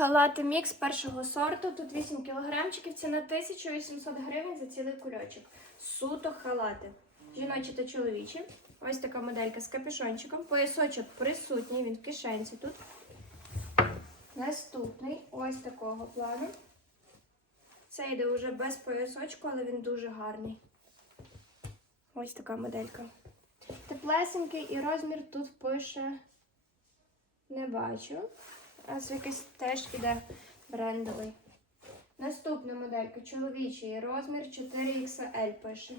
Халати мікс першого сорту. Тут 8 кілограмчиків, ціна 1800 гривень за цілий кульочок. Суто халати. Жіночі та чоловічі. Ось така моделька з капюшончиком. Поясочок присутній, він в кишенці тут. Наступний ось такого плану. Це йде вже без поясочку, але він дуже гарний. Ось така моделька. Теплесенький і розмір тут пише не бачу. А якийсь теж іде брендовий. Наступна моделька чоловічий розмір 4XL пише.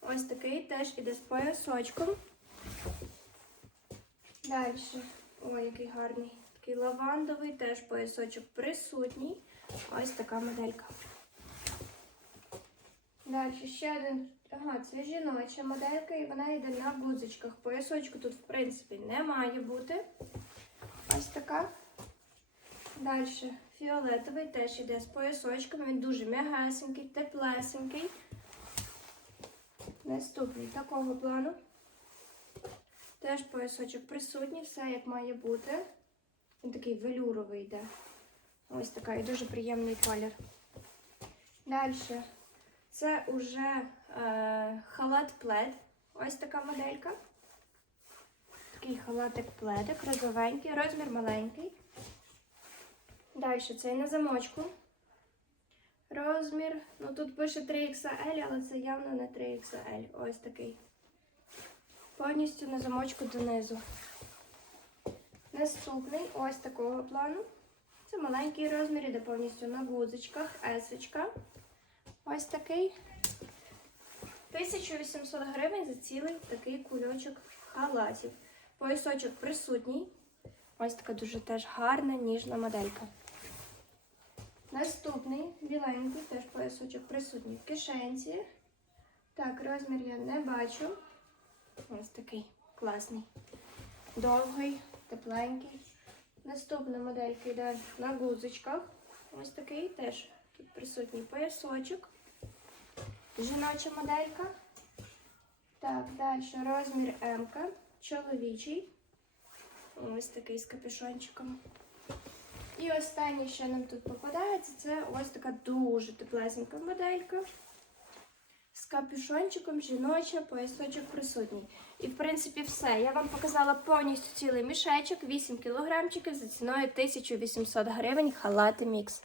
Ось такий теж іде з поясочком. Далі. Ой, який гарний. Такий лавандовий, теж поясочок присутній. Ось така моделька. Далі ще один. Ага, це жіноча моделька, і вона йде на гудзичках. Поясочку тут, в принципі, не має бути. Ось така. Далі фіолетовий теж йде з поясочком. Він дуже м'ягесенький, теплесенький. Наступний такого плану. Теж поясочок присутній, все як має бути. Він такий велюровий йде. Ось така і дуже приємний колір. Далі. Це уже е, халат плед. Ось така моделька. Такий халатик пледик, розовенький, розмір маленький. Далі цей на замочку. Розмір. Ну тут пише 3XL, але це явно не 3XL. Ось такий. Повністю на замочку донизу. Наступний ось такого плану. Це маленький розмір, іде повністю на гудзичках, есочка. Ось такий. 1800 гривень за цілий такий кульочок халатів. Поясочок присутній. Ось така дуже теж гарна, ніжна моделька. Наступний біленький, теж поясочок присутній в кишенці. Так, розмір я не бачу. Ось такий класний. Довгий, тепленький. Наступна моделька йде на гузочках. Ось такий теж тут присутній поясочок. Жіноча моделька. Так, далі розмір М, чоловічий. Ось такий з капюшончиком. І останнє, що нам тут попадається, це ось така дуже теплесенька моделька. З капюшончиком жіноча, поясочок присутній. І, в принципі, все. Я вам показала повністю цілий мішечок, 8 кілограмчиків за ціною 1800 гривень халати мікс.